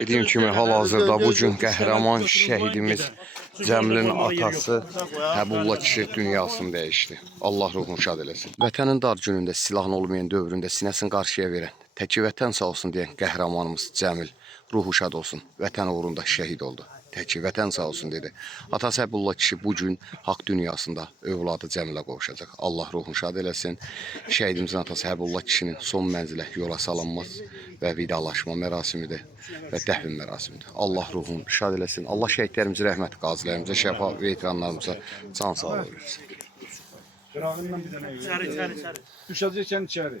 Dediğim kimi hal-hazırda bu gün qəhrəman şəhidimiz Cəmilin atası Həbulla kişi dünyasını dəyişdi. Allah ruhunu şad eləsin. Vətənin dar günündə, silahın olmayan dövründə sinəsini qarşıya verən, təki vətən sağ olsun deyən qəhrəmanımız Cəmil ruhu şad olsun. Vətən uğrunda şəhid oldu. Təki vətən sağ olsun dedi. Atası Həbulla kişi bu gün haqq dünyasında övladı Cəmilə qovuşacaq. Allah ruhunu şad eləsin. Şəhidimizin atası Həbulla kişinin son mənzilə yola salınmaz və vidalaşma mərasimidir və dəfn mərasimidir. Allah ruhunu şad eləsin. Allah şəhidlərimizə rəhmət, qazilərimizə şəfa, veteranlarımıza can sağlığı versin. Qırağından bir dənə içəri. Düşəcəksən içəri.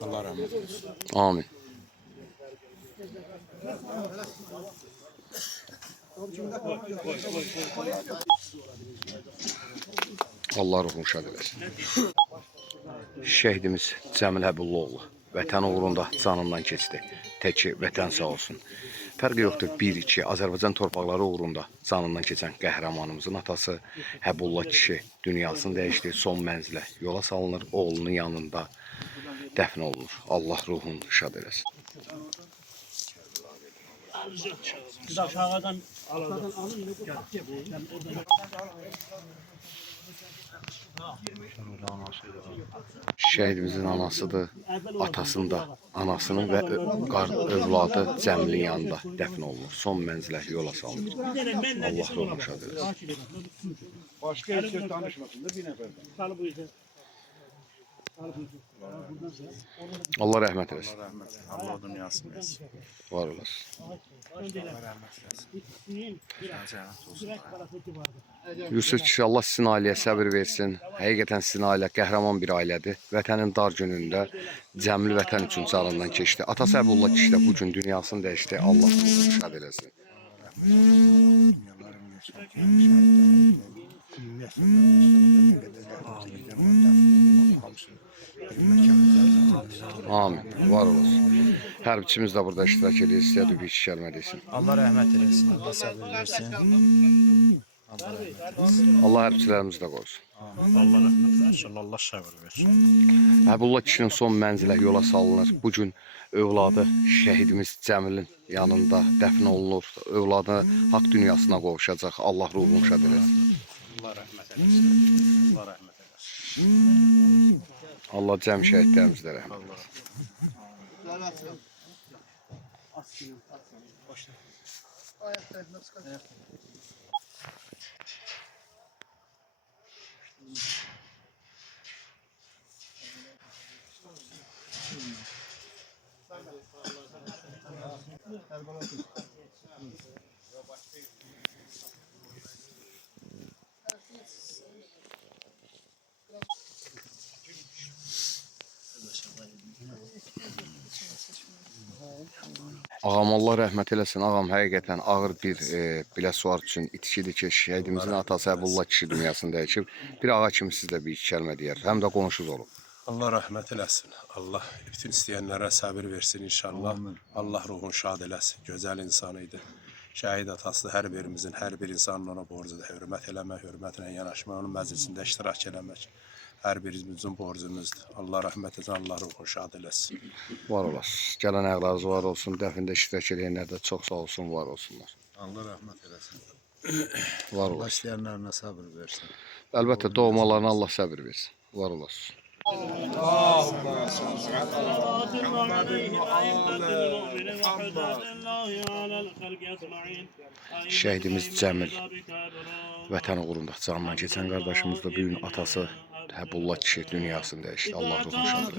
Allah rəhmət eylesin. Amin. Allah ruhunu şad eləsin. Şəhidimiz Cəmil Həbullaoğlu vətən uğrunda canından keçdi. Təki vətən sağ olsun. Fərqi yoxdur, 1-2 Azərbaycan torpaqları uğrunda canından keçən qəhrəmanımızın atası Həbulla kişi dünyasını dəyişdi. Son mənzilə yola salınır, oğlunun yanında dəfn olunur. Allah ruhunu şad eləsin. Biz aşağıdan alın. Şəhidimizin anasıdır, atasının da, anasının və övladı Cəmilin yanında dəfn olunur. Son mənzilə yola salınır. Allah ruhunu şad eləsin. Başqa heç kəs danışmasın da bir nəfərdən. Allah rəhmət eləsin. Allah dünyasını versin. Var olasın. Yusuf kişi Allah sizin ailəyə səbir versin. Həqiqətən sizin ailə qəhrəman bir ailədir. Vətənin dar günündə Cəmil vətən üçün canından keçdi. Atası Həbulla kişi də bu gün dünyasını dəyişdi. Allah ruhunu şad eləsin. Amin. Var olasın. Hərbçimiz də burada iştirak edir. İstəyədir bir iki kəlmə desin. Allah rəhmət eləsin, Allah səbir versin. Allah hərbçilərimizi də qorusun. Allah rəhmət eləsin, Allah səbir versin. Həbulla kişinin son mənzilə yola salınır. Bu gün övladı şəhidimiz Cəmilin yanında dəfn olunur. Övladı haqq dünyasına qovuşacaq. Allah ruhunu şad eləsin. Allah rəhmət eləsin. Allah rəhmət eləsin. Allah cəm şəhidlərimizə də rəhmət eləsin. Ağam Allah rəhmət eləsin. Ağam həqiqətən ağır bir biləsuar üçün itkidir ki, şəhidimizin atası Həbulla kişi dünyasını dəyişib. Bir ağa kimi siz də bir iki kəlmə deyər. Həm də qonşunuz olub. Allah rəhmət eləsin. Allah bütün istəyənlərə səbir versin inşallah. Allah ruhunu şad eləsin. Gözəl insan idi. Şəhid atası hər birimizin, hər bir insanın ona borcudur. Hörmət eləmək, hörmətlə yanaşmaq, onun məclisində iştirak eləmək. Hər birimizin borcumuzdur. Allah rəhmət etsin, Allah ruhunu şad eləsin. Var olasın. Gələn ayaqlarınız var olsun. Dəfində iştirak edənlər də çox sağ olsun, var olsunlar. Allah rəhmət eləsin. Var Allah olasın. istəyənlərinə səbir versin. Əlbəttə doğmalarına Allah səbir versin. Var olasın. Şəhidimiz Cəmil vətən uğrunda canından keçən qardaşımız da bu gün atası Həbulla kişi dünyasını dəyişdi. Allah ruhunu şad eləsin.